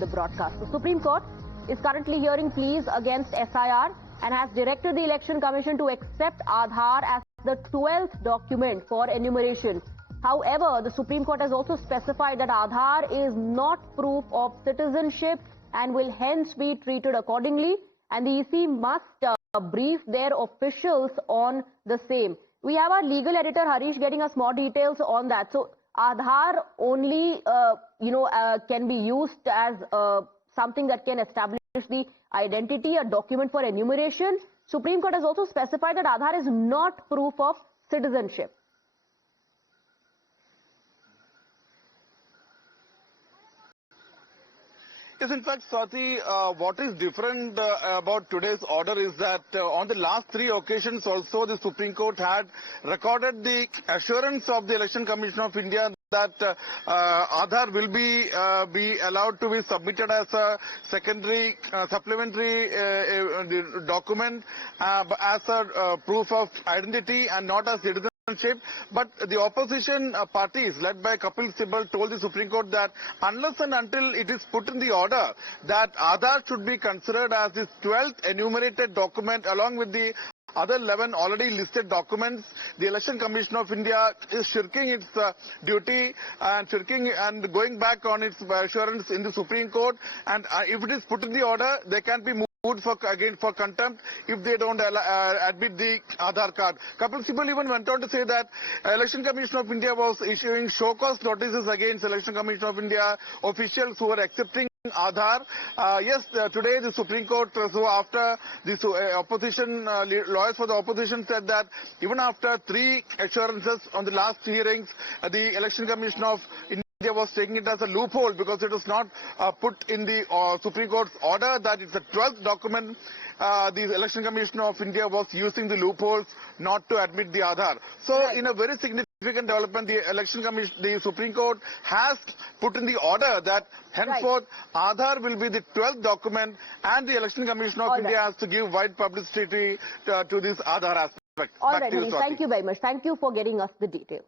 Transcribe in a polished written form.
the broadcast. The Supreme Court is currently hearing pleas against SIR and has directed the Election Commission to accept Aadhaar as the 12th document for enumeration. However, the Supreme Court has also specified that Aadhaar is not proof of citizenship and will hence be treated accordingly, and the EC must brief their officials on the same. We have our legal editor Harish getting us more details on that. So Aadhaar only can be used as something that can establish the identity, a document for enumeration. Supreme Court has also specified that Aadhaar is not proof of citizenship. Yes, in fact, Swati, what is different about today's order is that on the last 3 occasions also the Supreme Court had recorded the assurance of the Election Commission of India that Aadhaar will be allowed to be submitted as a secondary supplementary document as a proof of identity and not as citizenship. But the opposition parties led by Kapil Sibal told the Supreme Court that unless and until it is put in the order that Aadhaar should be considered as this 12th enumerated document along with the other 11 already listed documents, the Election Commission of India is shirking its duty and going back on its assurance in the Supreme Court. And if it is put in the order, they can be moved for contempt if they don't admit the Aadhaar card. Kapil Sibal even went on to say that Election Commission of India was issuing show-cause notices against Election Commission of India officials who were accepting Aadhaar. Yes, today the Supreme Court, so after the opposition, lawyers for the opposition said that even after 3 assurances on the last hearings, the Election Commission of India was taking it as a loophole because it was not put in the Supreme Court's order that it's a 12th document. The Election Commission of India was using the loopholes not to admit the Aadhaar. So, in a very significant development, the Supreme Court has put in the order that henceforth Aadhaar will be the 12th document, and the Election Commission of India has to give wide publicity to this Aadhaar aspect. All right, thank you very much. Thank you for getting us the details.